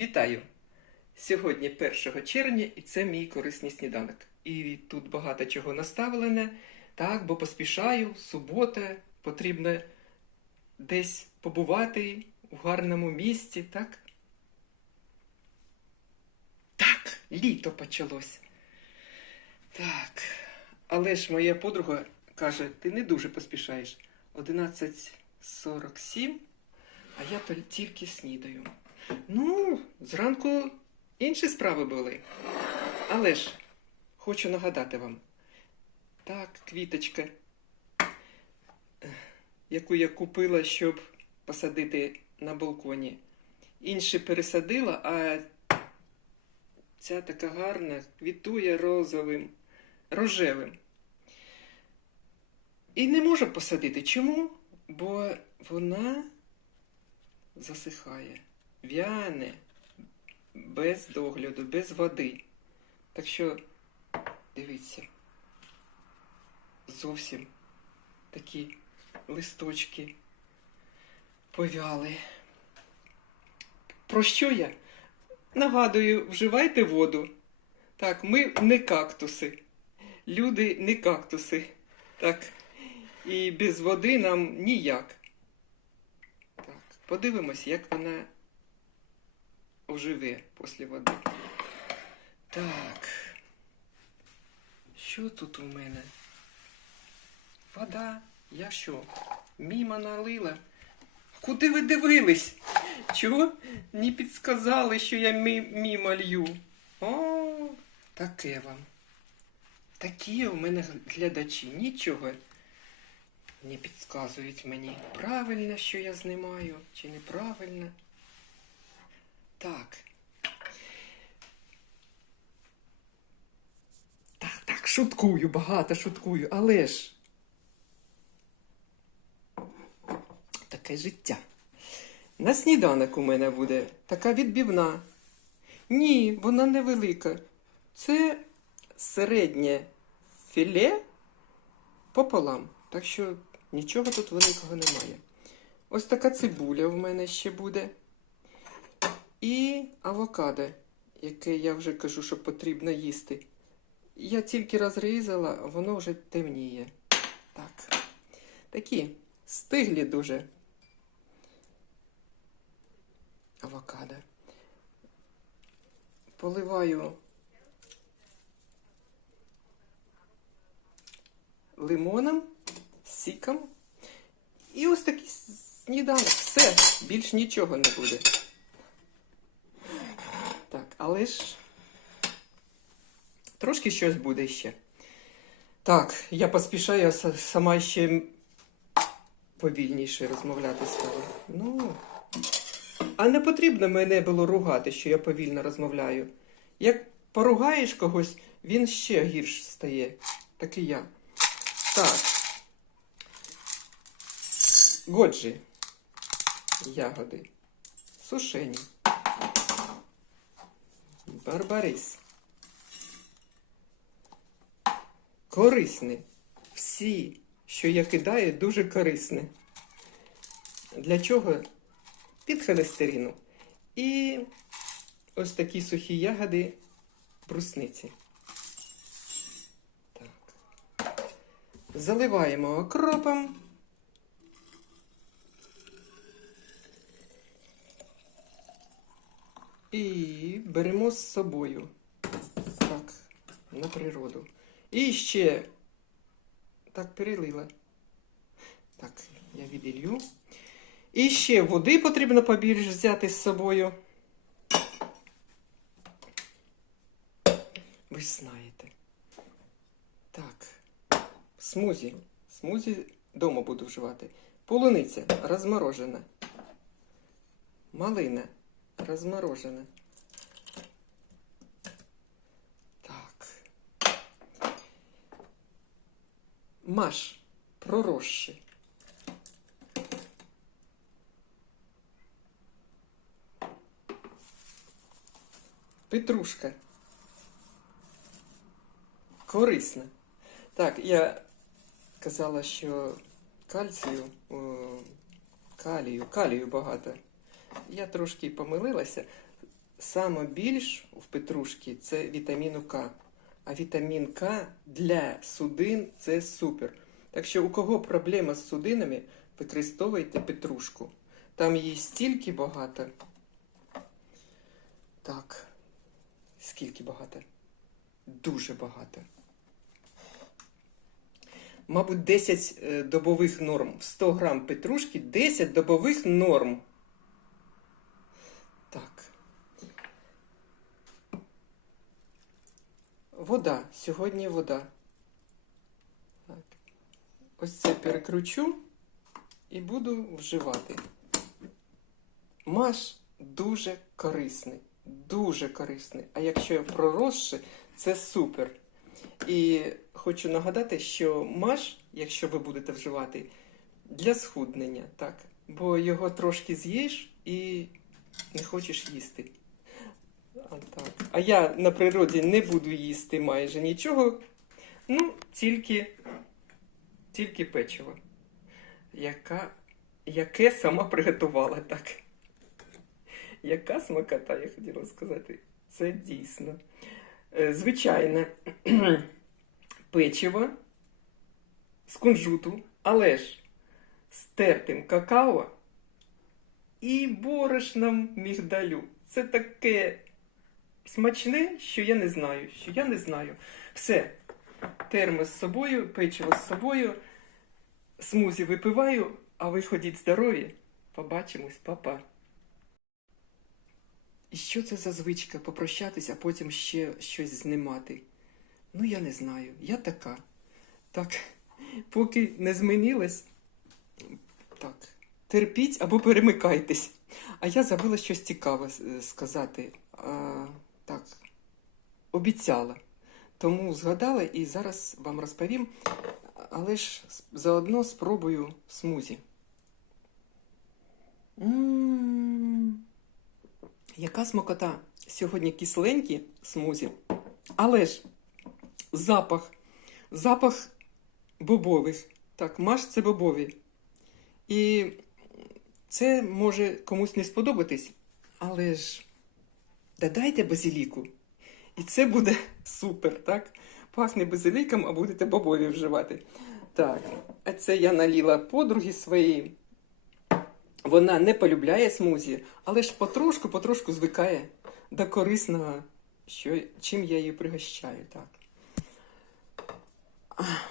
Вітаю! Сьогодні 1 червня і це мій корисний сніданок. І тут багато чого наставлене. Так, бо поспішаю, субота, потрібно десь побувати у гарному місці, так? Так, літо почалось. Так. Але ж моя подруга каже, ти не дуже поспішаєш. 11.47, а я тільки снідаю. Ну, зранку інші справи були. Але ж хочу нагадати вам. Так, квіточка, яку я купила, щоб посадити на балконі. Інші пересадила, а ця така гарна квітує розовим, рожевим. І не можу посадити. Чому? Бо вона засихає, в'яне, без догляду, без води. Так що, дивіться, зовсім такі листочки повяли. Про що я? Нагадую, вживайте воду. Так, ми не кактуси. Люди не кактуси. Так. І без води нам ніяк. Так, подивимось, як вона оживе після води. Так. Що тут у мене? Вода. Я що? Міма налила? Куди ви дивились? Чого? Не підсказали, що я мі- мімо лью. О, таке вам. Такі у мене глядачі. Нічого не підказують мені, правильно, що я знімаю, чи неправильно. Так. Так, так, шуткую, багато шуткую, але ж. Таке життя. На сніданок у мене буде така відбівна. Ні, вона невелика. Це середнє філе пополам. Так що нічого тут великого немає. Ось така цибуля в мене ще буде. І авокадо, яке я вже кажу, що потрібно їсти. Я тільки розрізала, воно вже темніє. Так. Такі стиглі дуже. Авокадо. Поливаю лимоном, сіком. І ось такий сніданок. Все, більш нічого не буде. Але ж трошки щось буде ще. Так, я поспішаю сама ще повільніше розмовляти стала. Ну, а не потрібно мене було ругати, що я повільно розмовляю. Як поругаєш когось, він ще гірш стає. Так і я. Так. Годжі. Ягоди. Сушені. Барбарис. Корисні. Всі, що я кидаю, дуже корисні. Для чого? Під холестерину. І ось такі сухі ягоди брусниці. Так. Заливаємо окропом. І беремо з собою. Так, на природу. І ще так перелила. Так, я віділью. І ще води потрібно побільше взяти з собою. Ви знаєте. Так. Смузі. Смузі вдома буду вживати. Полуниця розморожена. Малина розморожена. Так. Маш проросший. Петрушка. Корисна. Так, я казала, що кальцію, о, калію, калію багато. Я трошки помилилася. саме більш в петрушці це вітаміну К. А вітамін К для судин це супер. Так що у кого проблема з судинами, використовуйте петрушку. Там її стільки багато. Так. Скільки багато? Дуже багато. Мабуть, 10 е, добових норм. В 100 грам петрушки 10 добових норм. Так. Вода. Сьогодні вода. Так. Ось це перекручу і буду вживати. Маш дуже корисний. Дуже корисний. А якщо проросший, це супер. І хочу нагадати, що маш, якщо ви будете вживати, для схуднення, так. Бо його трошки з'їш і не хочеш їсти. А, так. а я на природі не буду їсти майже нічого. Ну, тільки, тільки печиво. Яка, яке сама приготувала так. Яка смакота, я хотіла сказати. Це дійсно. Е, Звичайне печиво з кунжуту, але ж з тертим какао і борошном мігдалю. Це таке смачне, що я не знаю. Що я не знаю. Все. Термос з собою, печиво з собою, смузі випиваю, а ви ходіть здорові. Побачимось, папа. І що це за звичка попрощатися, а потім ще щось знімати? Ну, я не знаю. Я така. Так, поки не змінилась, так, терпіть або перемикайтесь. А я забула щось цікаве е, сказати. Так, обіцяла. Тому згадала і зараз вам розповім, але ж заодно спробую смузі. М, Яка смакота? Сьогодні кисленькі смузі, але ж запах, запах бобових. Так, маш це бобові. І це може комусь не сподобатись, але ж додайте базиліку. І це буде супер, так? Пахне базиліком, а будете бобові вживати. Так, а це я наліла подруги своїй. Вона не полюбляє смузі, але ж потрошку, потрошку звикає до корисного, що, чим я її пригощаю. Так.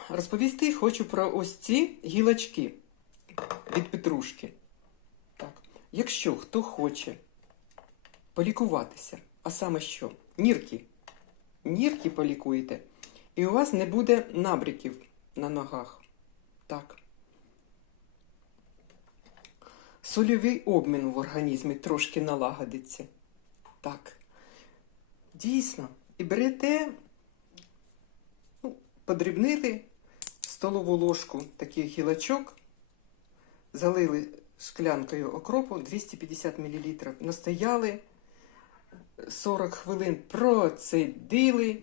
Розповісти хочу про ось ці гілочки від петрушки. Так. Якщо хто хоче полікуватися, а саме що? Нірки. Нірки полікуєте, і у вас не буде набряків на ногах. Так. Сольовий обмін в організмі трошки налагодиться. Так. Дійсно. І берете, ну, подрібнили столову ложку таких гілочок, залили шклянкою окропу 250 мл, настояли 40 хвилин процедили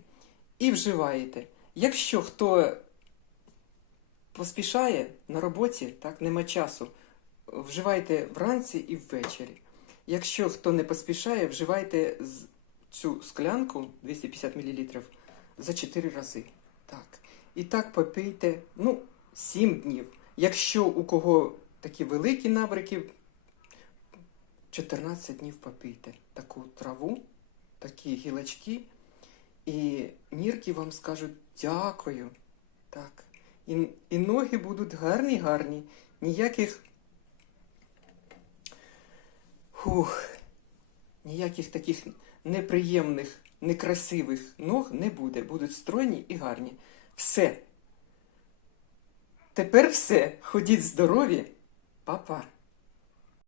і вживаєте. Якщо хто поспішає на роботі, так, нема часу, вживайте вранці і ввечері. Якщо хто не поспішає, вживайте цю склянку 250 мл за 4 рази. Так. І так попийте ну, 7 днів. Якщо у кого такі великі набряки, 14 днів попийте таку траву, такі гілочки, і нірки вам скажуть дякую. Так. І, і ноги будуть гарні, гарні. Ніяких Хух, ніяких таких неприємних, некрасивих ног не буде. Будуть стройні і гарні. Все. Тепер все. Ходіть здорові, Па-па.